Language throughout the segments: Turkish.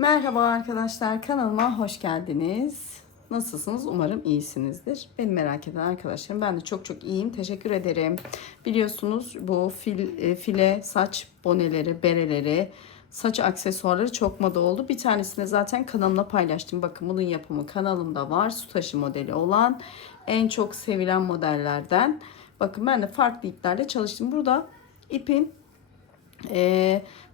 Merhaba arkadaşlar, kanalıma hoş geldiniz. Nasılsınız? Umarım iyisinizdir. Beni merak eden arkadaşlarım, ben de çok iyiyim. Teşekkür ederim. Biliyorsunuz bu file saç boneleri, bereleri, saç aksesuarları çok moda oldu. Bir tanesini zaten kanalımda paylaştım. Bakın bunun yapımı kanalımda var. Su taşı modeli olan en çok sevilen modellerden. Bakın ben de farklı iplerle çalıştım. Burada ipin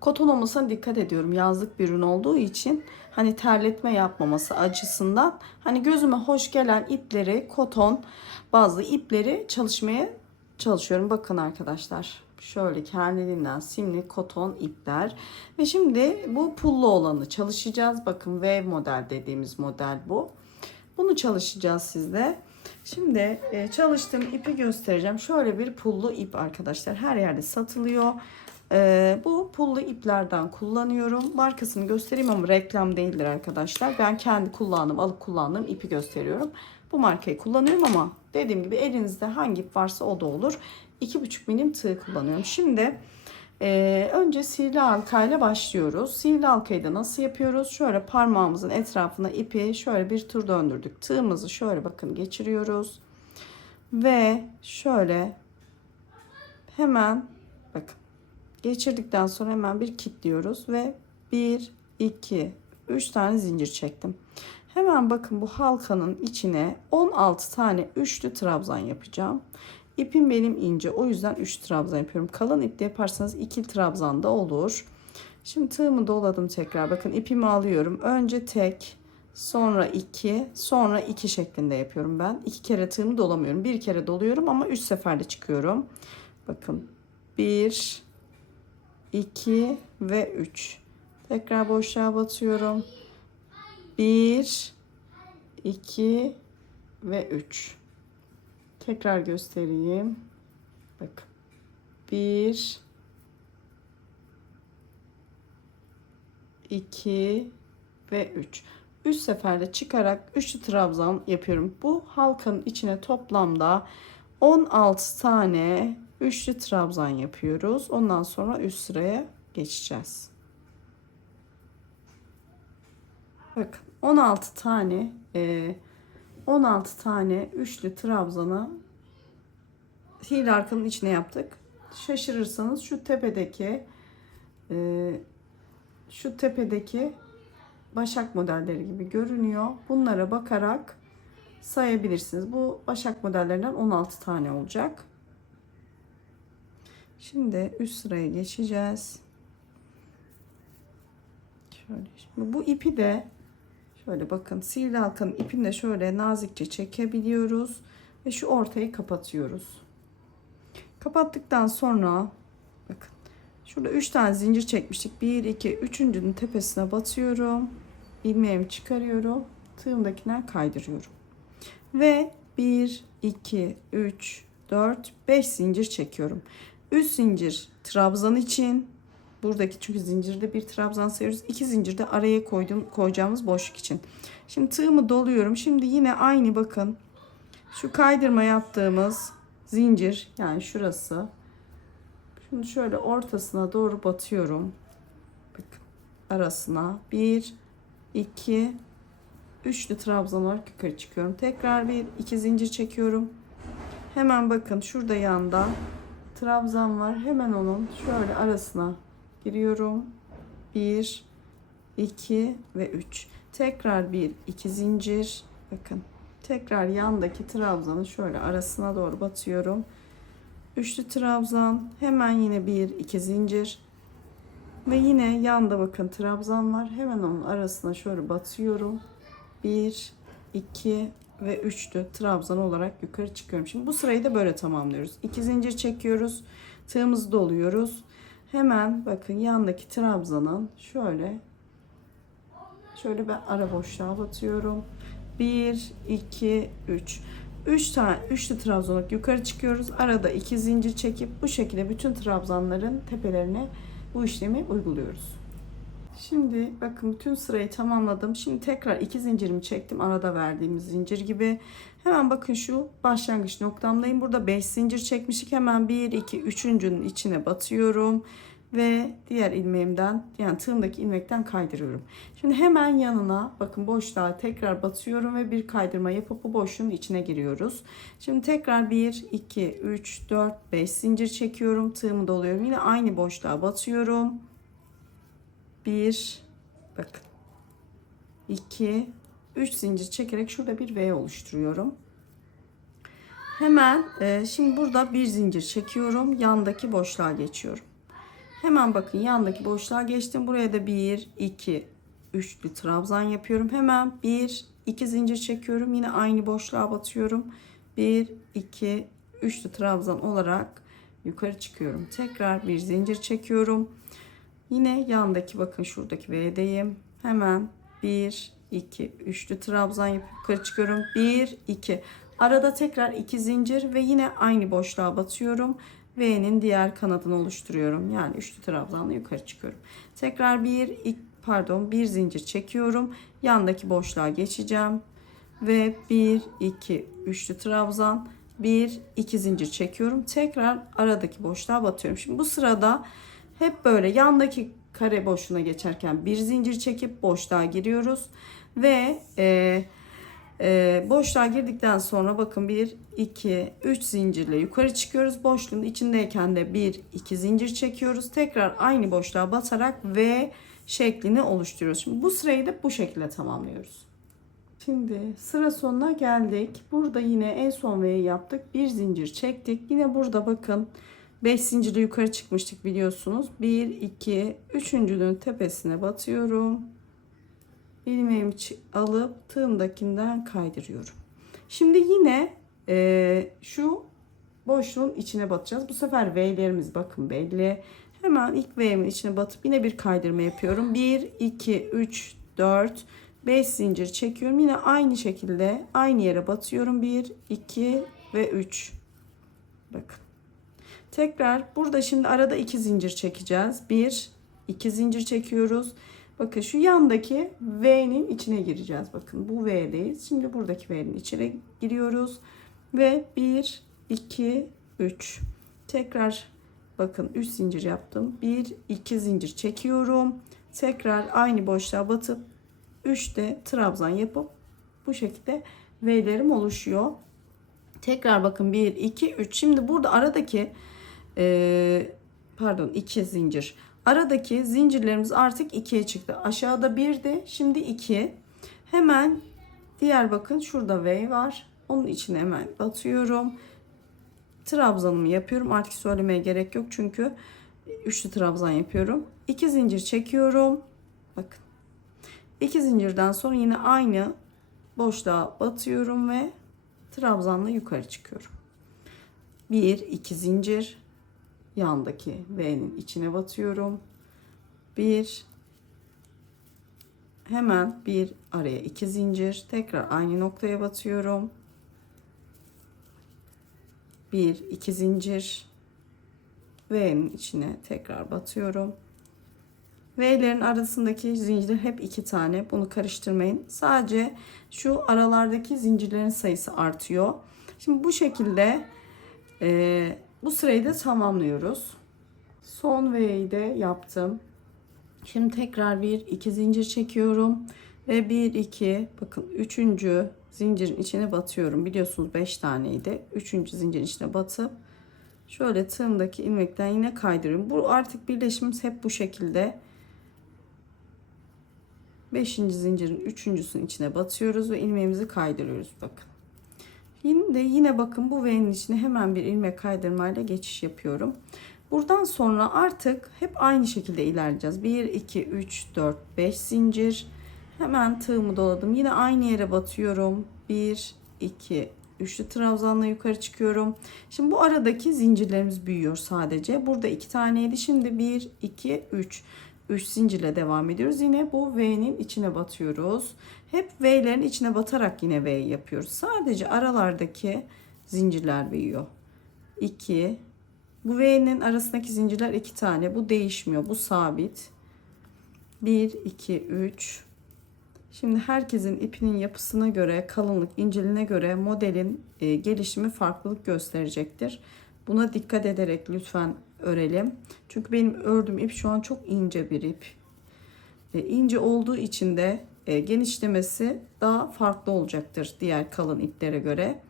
koton olmasına dikkat ediyorum. Yazlık bir ürün olduğu için hani terletme yapmaması açısından hani gözüme hoş gelen ipleri, koton bazı ipleri çalışmaya çalışıyorum. Bakın arkadaşlar, şöyle kendiliğinden simli koton ipler ve şimdi bu pullu olanı çalışacağız. Bakın wave model dediğimiz model bu. Bunu çalışacağız sizle. Şimdi çalıştığım ipi göstereceğim. Şöyle bir pullu ip arkadaşlar. Her yerde satılıyor. Bu pullu iplerden kullanıyorum. Markasını göstereyim ama reklam değildir arkadaşlar. Ben kendi alıp kullandığım ipi gösteriyorum. Bu markayı kullanıyorum ama dediğim gibi elinizde hangi ip varsa o da olur. 2,5 milim tığ kullanıyorum. Şimdi önce sihirli halkayla başlıyoruz. Sihirli halkayı da nasıl yapıyoruz? Şöyle parmağımızın etrafına ipi şöyle bir tur döndürdük. Tığımızı şöyle bakın geçiriyoruz. Ve şöyle hemen bakın geçirdikten sonra hemen bir kilitliyoruz ve 1, 2, 3 tane zincir çektim. Hemen bakın bu halkanın içine 16 tane üçlü trabzan yapacağım. İpim benim ince, o yüzden 3 trabzan yapıyorum. Kalın ipte yaparsanız 2 trabzan da olur. Şimdi tığımı doladım tekrar. Bakın ipimi alıyorum. Önce tek, sonra 2, sonra 2 şeklinde yapıyorum ben. 2 kere tığımı dolamıyorum. Bir kere doluyorum ama 3 seferde çıkıyorum. Bakın 1, 2 ve 3. Tekrar boşluğa batıyorum. 1, 2 ve 3. Tekrar göstereyim. Bakın. 1, 2 ve 3. 3 seferde çıkarak üçlü trabzan yapıyorum. Bu halkanın içine toplamda 16 tane üçlü trabzan yapıyoruz. Ondan sonra üst sıraya geçeceğiz. Bakın 16 tane üçlü trabzanı hile arkanın içine yaptık. Şaşırırsanız şu tepedeki başak modelleri gibi görünüyor. Bunlara bakarak sayabilirsiniz. Bu başak modellerinden 16 tane olacak. Şimdi üst sıraya geçeceğiz. Şöyle. Şimdi bu ipi de şöyle bakın, sihirli halkanın ipini de şöyle nazikçe çekebiliyoruz ve şu ortayı kapatıyoruz. Kapattıktan sonra bakın şurada 3 tane zincir çekmiştik. 1, 2, üçüncünün tepesine batıyorum. İlmeğimi çıkarıyorum. Tığımdakinden kaydırıyorum. Ve 1, 2, 3, 4, 5 zincir çekiyorum. 3 zincir trabzan için. Buradaki çünkü zincirde bir trabzan sayıyoruz. 2 zincir de araya koyacağımız boşluk için. Şimdi tığımı doluyorum. Şimdi yine aynı bakın. Şu kaydırma yaptığımız zincir, yani şurası. Şimdi şöyle ortasına doğru batıyorum. Bakın arasına 1, 2, üçlü trabzan olarak yukarı çıkıyorum. Tekrar 1, 2 zincir çekiyorum. Hemen bakın şurada yanda trabzan var. Hemen onun şöyle arasına giriyorum. 1, 2 ve 3. Tekrar 1, 2 zincir. Bakın tekrar yandaki trabzanı şöyle arasına doğru batıyorum. Üçlü trabzan. Hemen yine 1, 2 zincir. Ve yine yanda bakın trabzan var. Hemen onun arasına şöyle batıyorum. 1, 2 ve 3'lü trabzan olarak yukarı çıkıyorum. Şimdi bu sırayı da böyle tamamlıyoruz. 2 zincir çekiyoruz. Tığımızı doluyoruz. Hemen bakın yandaki trabzanın şöyle ben ara boşluğa batıyorum. 1, 2, 3. 3 tane üçlü trabzan olarak yukarı çıkıyoruz. Arada 2 zincir çekip bu şekilde bütün trabzanların tepelerine bu işlemi uyguluyoruz. Şimdi bakın bütün sırayı tamamladım. Şimdi tekrar 2 zincirimi çektim. Arada verdiğimiz zincir gibi. Hemen bakın şu başlangıç noktamdayım. Burada 5 zincir çekmiştik. Hemen 1, 2, 3'üncünün içine batıyorum. ve diğer ilmeğimden, yani tığımdaki ilmekten kaydırıyorum. Şimdi hemen yanına bakın boşluğa tekrar batıyorum ve bir kaydırma yapıp bu boşluğun içine giriyoruz. Şimdi tekrar 1 2 3 4 5 zincir çekiyorum, tığımı doluyorum, yine aynı boşluğa batıyorum. 1 bakın 2 3 zincir çekerek şurada bir V oluşturuyorum. Hemen şimdi burada bir zincir çekiyorum, yandaki boşluğa geçiyorum. Hemen bakın yandaki boşluğa geçtim. Buraya da 1 2 üçlü trabzan yapıyorum. Hemen 1 2 zincir çekiyorum. Yine aynı boşluğa batıyorum. 1 2 üçlü trabzan olarak yukarı çıkıyorum. Tekrar bir zincir çekiyorum. Yine yandaki bakın şuradaki V'deyim. Hemen 1 2 üçlü trabzan yapıp yukarı çıkıyorum. 1 2 arada tekrar 2 zincir ve yine aynı boşluğa batıyorum. V'nin diğer kanadını oluşturuyorum. Yani üçlü trabzanla yukarı çıkıyorum. Tekrar bir zincir çekiyorum. Yandaki boşluğa geçeceğim ve 1 2 üçlü trabzan, 1 2 zincir çekiyorum. Tekrar aradaki boşluğa batıyorum. Şimdi bu sırada hep böyle yandaki kare boşluğuna geçerken bir zincir çekip boşluğa giriyoruz ve boşluğa girdikten sonra bakın 1 2 3 zincirle yukarı çıkıyoruz. Boşluğun içindeyken de 1 2 zincir çekiyoruz. Tekrar aynı boşluğa batarak V şeklini oluşturuyoruz. Şimdi bu sırayı da bu şekilde tamamlıyoruz. Şimdi sıra sonuna geldik. Burada yine en son V'yi yaptık. Bir zincir çektik. Yine burada bakın 5 zincirle yukarı çıkmıştık biliyorsunuz. 1 2 üçüncünün tepesine batıyorum. İlmeğimi alıp tığımdakinden kaydırıyorum. Şimdi yine şu boşluğun içine batacağız. Bu sefer V'lerimiz bakın belli. Hemen ilk V'min içine batıp yine bir kaydırma yapıyorum. 1 2 3 4 5 zincir çekiyorum. Yine aynı şekilde aynı yere batıyorum. 1 2 ve 3. Bakın. Tekrar burada şimdi arada 2 zincir çekeceğiz. 1 2 zincir çekiyoruz. Bakın şu yandaki V'nin içine gireceğiz. Bakın bu V'deyiz. Şimdi buradaki V'nin içine giriyoruz. Ve 1, 2, 3. Tekrar bakın 3 zincir yaptım. 1, 2 zincir çekiyorum. Tekrar aynı boşluğa batıp 3 de trabzan yapıp bu şekilde V'lerim oluşuyor. Tekrar bakın 1, 2, 3. Şimdi burada aradaki 2 zincir. Aradaki zincirlerimiz artık 2'ye çıktı. Aşağıda 1'di. Şimdi 2. Hemen diğer bakın şurada V var. Onun içine hemen batıyorum. Trabzanımı yapıyorum. Artık söylemeye gerek yok. Çünkü üçlü trabzan yapıyorum. 2 zincir çekiyorum. Bakın. 2 zincirden sonra yine aynı boşluğa batıyorum ve trabzanla yukarı çıkıyorum. 1 2 zincir. Yandaki V'nin içine batıyorum. 1 hemen bir araya 2 zincir, tekrar aynı noktaya batıyorum. 1 2 zincir, V'nin içine tekrar batıyorum. V'lerin arasındaki zincirler hep 2 tane. Bunu karıştırmayın. Sadece şu aralardaki zincirlerin sayısı artıyor. Şimdi bu şekilde bu sırayı da tamamlıyoruz. Son V'yi de yaptım. Şimdi tekrar 1 2 zincir çekiyorum ve 1 2 bakın 3. zincirin içine batıyorum. Biliyorsunuz 5 taneydi. 3. zincirin içine batıp şöyle tığımdaki ilmekten yine kaydırıyorum. Bu artık birleşimimiz hep bu şekilde. 5. zincirin 3.'sünün içine batıyoruz ve ilmeğimizi kaydırıyoruz bakın. Yine bakın bu V'nin içine hemen bir ilmek kaydırmayla geçiş yapıyorum. Buradan sonra artık hep aynı şekilde ilerleyeceğiz. 1 2 3 4 5 zincir. Hemen tığımı doladım. Yine aynı yere batıyorum. 1 2 üçlü trabzanla yukarı çıkıyorum. Şimdi bu aradaki zincirlerimiz büyüyor sadece. Burada 2 taneydi. Şimdi 1 2 3 3 zincirle devam ediyoruz. Yine bu V'nin içine batıyoruz. Hep V'lerin içine batarak yine V yapıyoruz. Sadece aralardaki zincirler büyüyor. 2 bu V'nin arasındaki zincirler 2 tane. Bu değişmiyor. Bu sabit. 1 2 3. Şimdi herkesin ipinin yapısına göre, kalınlık, inceliğine göre modelin gelişimi farklılık gösterecektir. Buna dikkat ederek lütfen örelim. Çünkü benim ördüğüm ip şu an çok ince bir ip. İnce olduğu için de genişlemesi daha farklı olacaktır diğer kalın iplere göre.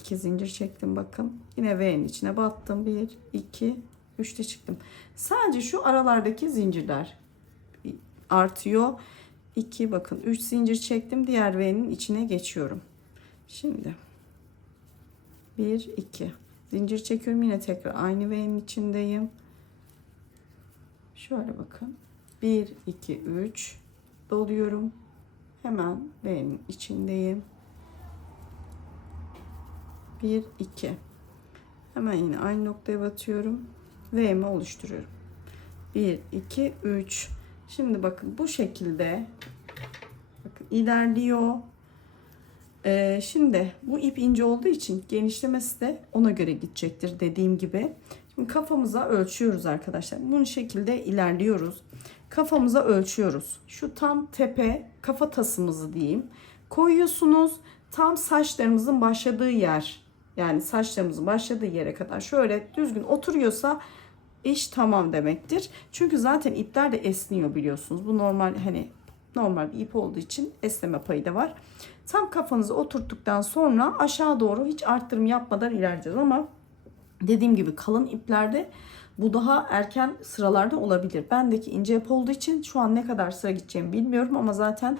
2 zincir çektim bakın. Yine V'nin içine battım. 1, 2, 3'te çıktım. Sadece şu aralardaki zincirler artıyor. 2 bakın 3 zincir çektim. Diğer V'nin içine geçiyorum. Şimdi 1, 2 zincir çekiyorum. Yine tekrar aynı V'nin içindeyim. Şöyle bakın. 1, 2, 3 doluyorum. Hemen V'nin içindeyim. 1, 2. Hemen yine aynı noktaya batıyorum. V'mi oluşturuyorum. 1, 2, 3. Şimdi bakın bu şekilde bakın ilerliyor. Şimdi bu ip ince olduğu için genişlemesi de ona göre gidecektir dediğim gibi. Şimdi kafamıza ölçüyoruz arkadaşlar. Bu şekilde ilerliyoruz. Kafamıza ölçüyoruz. Şu tam tepe kafa tasımızı diyeyim. Koyuyorsunuz. Tam saçlarımızın başladığı yer. Yani saçlarımızın başladığı yere kadar şöyle düzgün oturuyorsa iş tamam demektir. Çünkü zaten ipler de esniyor biliyorsunuz. Bu normal normal bir ip olduğu için esneme payı da var. Tam kafanızı oturttuktan sonra aşağı doğru hiç arttırım yapmadan ilerleyeceğiz ama dediğim gibi kalın iplerde bu daha erken sıralarda olabilir. Bendeki ince ip olduğu için şu an ne kadar sıra gideceğimi bilmiyorum ama zaten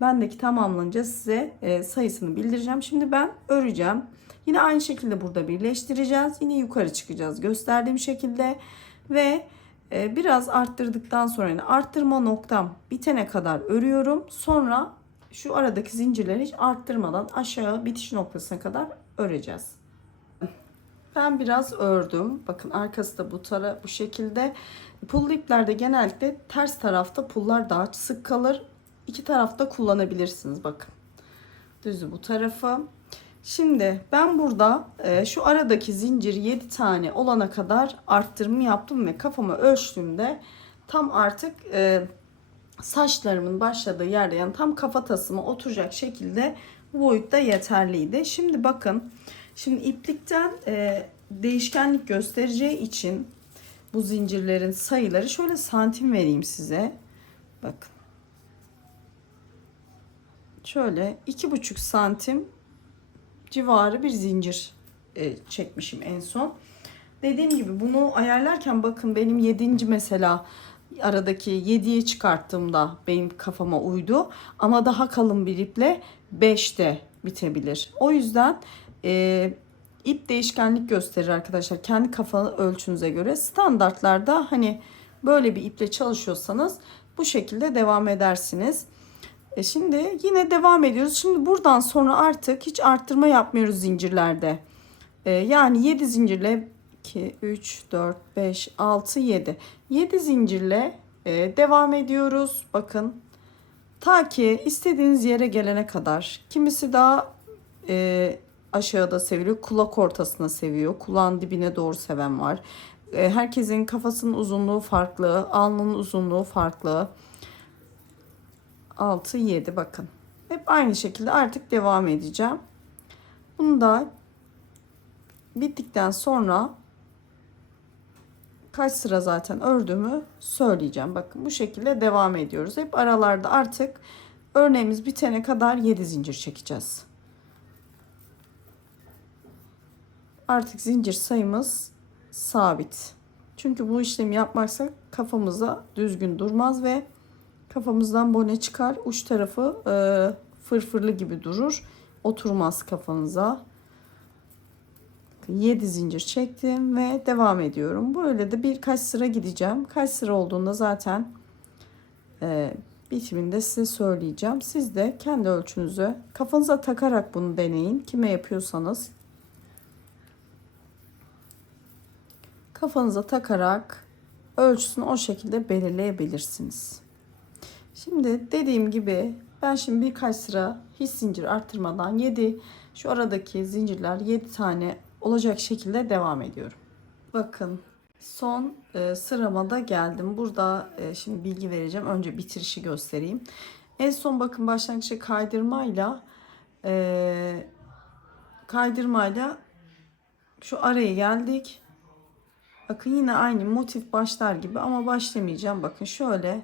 bendeki tamamlanınca size sayısını bildireceğim. Şimdi ben öreceğim. Yine aynı şekilde burada birleştireceğiz. Yine yukarı çıkacağız gösterdiğim şekilde ve biraz arttırdıktan sonra yani arttırma noktam bitene kadar örüyorum. Sonra şu aradaki zincirleri hiç arttırmadan aşağı bitiş noktasına kadar öreceğiz. Ben biraz ördüm. Bakın arkası da bu şekilde. Pullu iplerde genellikle ters tarafta pullar daha sık kalır. İki tarafta kullanabilirsiniz bakın. Düzü bu tarafı. Şimdi ben burada şu aradaki zincir 7 tane olana kadar arttırımı yaptım ve kafama ölçtüğümde tam artık saçlarımın başladığı yerde yani tam kafatasıma oturacak şekilde bu boyutta yeterliydi. Şimdi bakın şimdi iplikten değişkenlik göstereceği için bu zincirlerin sayıları şöyle santim vereyim size. Bakın. Şöyle 2,5 santim civarı bir zincir çekmişim en son. Dediğim gibi bunu ayarlarken bakın benim 7. mesela aradaki 7'ye çıkarttığımda benim kafama uydu. Ama daha kalın bir iple 5'te bitebilir. O yüzden ip değişkenlik gösterir arkadaşlar. Kendi kafanın ölçünüze göre. Standartlarda hani böyle bir iple çalışıyorsanız bu şekilde devam edersiniz. Şimdi yine devam ediyoruz. Şimdi buradan sonra artık hiç arttırma yapmıyoruz zincirlerde. Yani 7 zincirle 2, 3, 4, 5, 6, 7. 7 zincirle devam ediyoruz. Bakın. Ta ki istediğiniz yere gelene kadar. Kimisi daha aşağıda seviyor. Kulak ortasına seviyor. Kulağın dibine doğru seven var. Herkesin kafasının uzunluğu farklı. Alnının uzunluğu farklı. 6, 7 bakın. Hep aynı şekilde artık devam edeceğim. Bunu da bittikten sonra kaç sıra zaten ördüğümü söyleyeceğim. Bakın bu şekilde devam ediyoruz. Hep aralarda artık örneğimiz bitene kadar 7 zincir çekeceğiz. Artık zincir sayımız sabit. Çünkü bu işlemi yapmaksa kafamıza düzgün durmaz ve kafamızdan bone çıkar. Uç tarafı fırfırlı gibi durur. Oturmaz kafanıza. 7 zincir çektim ve devam ediyorum. Böyle de birkaç sıra gideceğim. Kaç sıra olduğunda zaten bitiminde size söyleyeceğim. Siz de kendi ölçünüzü kafanıza takarak bunu deneyin. Kime yapıyorsanız kafanıza takarak ölçüsünü o şekilde belirleyebilirsiniz. Şimdi dediğim gibi ben şimdi birkaç sıra hiç zincir arttırmadan 7 şu aradaki zincirler 7 tane olacak şekilde devam ediyorum. Bakın son sırama da geldim. Burada şimdi bilgi vereceğim. Önce bitirişi göstereyim. En son bakın başlangıçta kaydırmayla şu araya geldik. Bakın yine aynı motif başlar gibi ama başlamayacağım. Bakın şöyle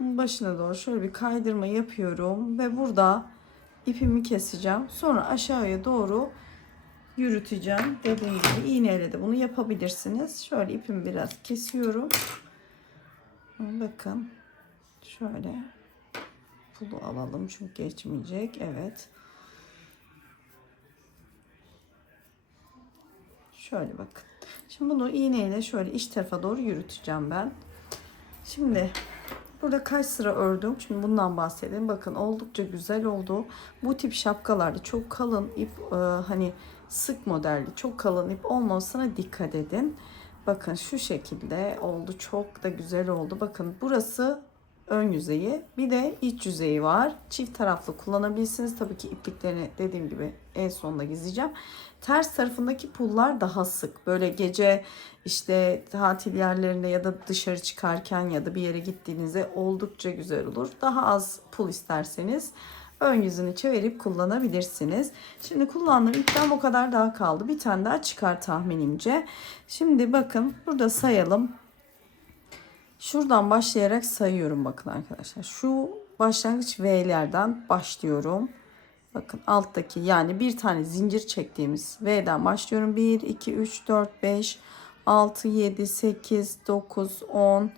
başına doğru şöyle bir kaydırma yapıyorum ve burada ipimi keseceğim. Sonra aşağıya doğru yürüteceğim. Dediğim gibi iğneyle de bunu yapabilirsiniz. Şöyle ipimi biraz kesiyorum. Bakın şöyle pulu alalım çünkü geçmeyecek. Evet. Şöyle bakın. Şimdi bunu iğneyle şöyle iç tarafa doğru yürüteceğim ben. Şimdi burada kaç sıra ördüm? Şimdi bundan bahsedelim. Bakın oldukça güzel oldu. Bu tip şapkalarda çok kalın ip hani sık modelli çok kalın ip olmasına dikkat edin. Bakın şu şekilde oldu. Çok da güzel oldu. Bakın burası ön yüzeyi. Bir de iç yüzeyi var. Çift taraflı kullanabilirsiniz. Tabii ki ipliklerini dediğim gibi en sonunda gizleyeceğim. Ters tarafındaki pullar daha sık. Böyle gece işte tatil yerlerinde ya da dışarı çıkarken ya da bir yere gittiğinizde oldukça güzel olur. Daha az pul isterseniz ön yüzünü çevirip kullanabilirsiniz. Şimdi kullandığım ipten bu kadar daha kaldı. Bir tane daha çıkar tahminimce. Şimdi bakın burada sayalım. Şuradan başlayarak sayıyorum bakın arkadaşlar. Şu başlangıç V'lerden başlıyorum. Bakın alttaki yani bir tane zincir çektiğimiz V'den başlıyorum. 1, 2, 3, 4, 5, 6, 7, 8, 9, 10,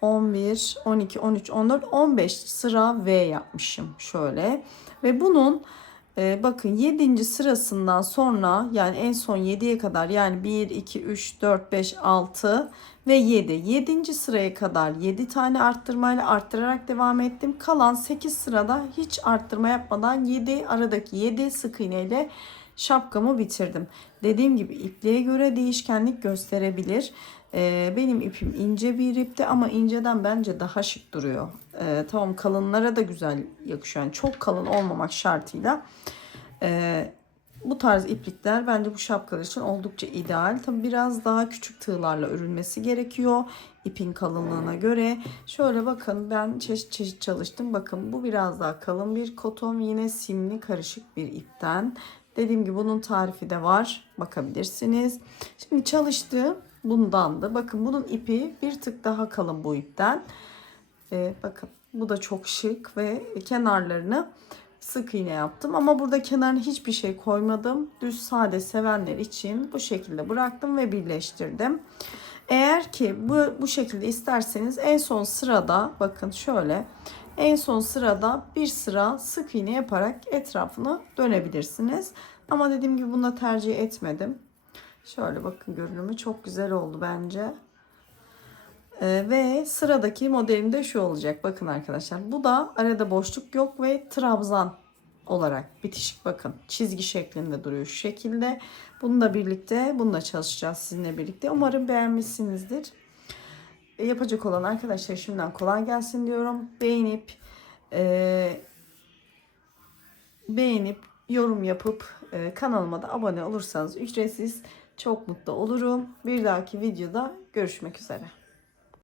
11, 12, 13, 14, 15 sıra V yapmışım şöyle. Ve bunun bakın 7. sırasından sonra yani en son 7'ye kadar yani 1, 2, 3, 4, 5, 6 ve 7. 7. sıraya kadar 7 tane arttırmayla arttırarak devam ettim. Kalan 8 sırada hiç arttırma yapmadan aradaki 7 sık iğne ile şapkamı bitirdim. Dediğim gibi ipliğe göre değişkenlik gösterebilir. Benim ipim ince bir ipti ama inceden bence daha şık duruyor. Tamam kalınlara da güzel yakışıyor. Yani çok kalın olmamak şartıyla. Bu tarz iplikler bence bu şapkalar için oldukça ideal. Tabi biraz daha küçük tığlarla örülmesi gerekiyor. İpin kalınlığına göre. Şöyle bakın ben çeşit çeşit çalıştım. Bakın bu biraz daha kalın bir koton. Yine simli karışık bir ipten. Dediğim gibi bunun tarifi de var. Bakabilirsiniz. Şimdi çalıştığım bundandı. Bakın bunun ipi bir tık daha kalın bu ipten. Bakın bu da çok şık ve kenarlarını sık iğne yaptım. Ama burada kenarına hiçbir şey koymadım. Düz sade sevenler için bu şekilde bıraktım ve birleştirdim. Eğer ki bu şekilde isterseniz en son sırada bakın şöyle en son sırada bir sıra sık iğne yaparak etrafını dönebilirsiniz. Ama dediğim gibi bunu da tercih etmedim. Şöyle bakın görünümü çok güzel oldu bence. Ve sıradaki modelim de şu olacak. Bakın arkadaşlar bu da arada boşluk yok ve trabzan olarak bitişik bakın çizgi şeklinde duruyor şu şekilde. Bununla birlikte bununla çalışacağız sizinle birlikte. Umarım beğenmişsinizdir. Yapacak olan arkadaşlar şimdiden kolay gelsin diyorum. Beğenip yorum yapıp kanalıma da abone olursanız ücretsiz çok mutlu olurum. Bir dahaki videoda görüşmek üzere.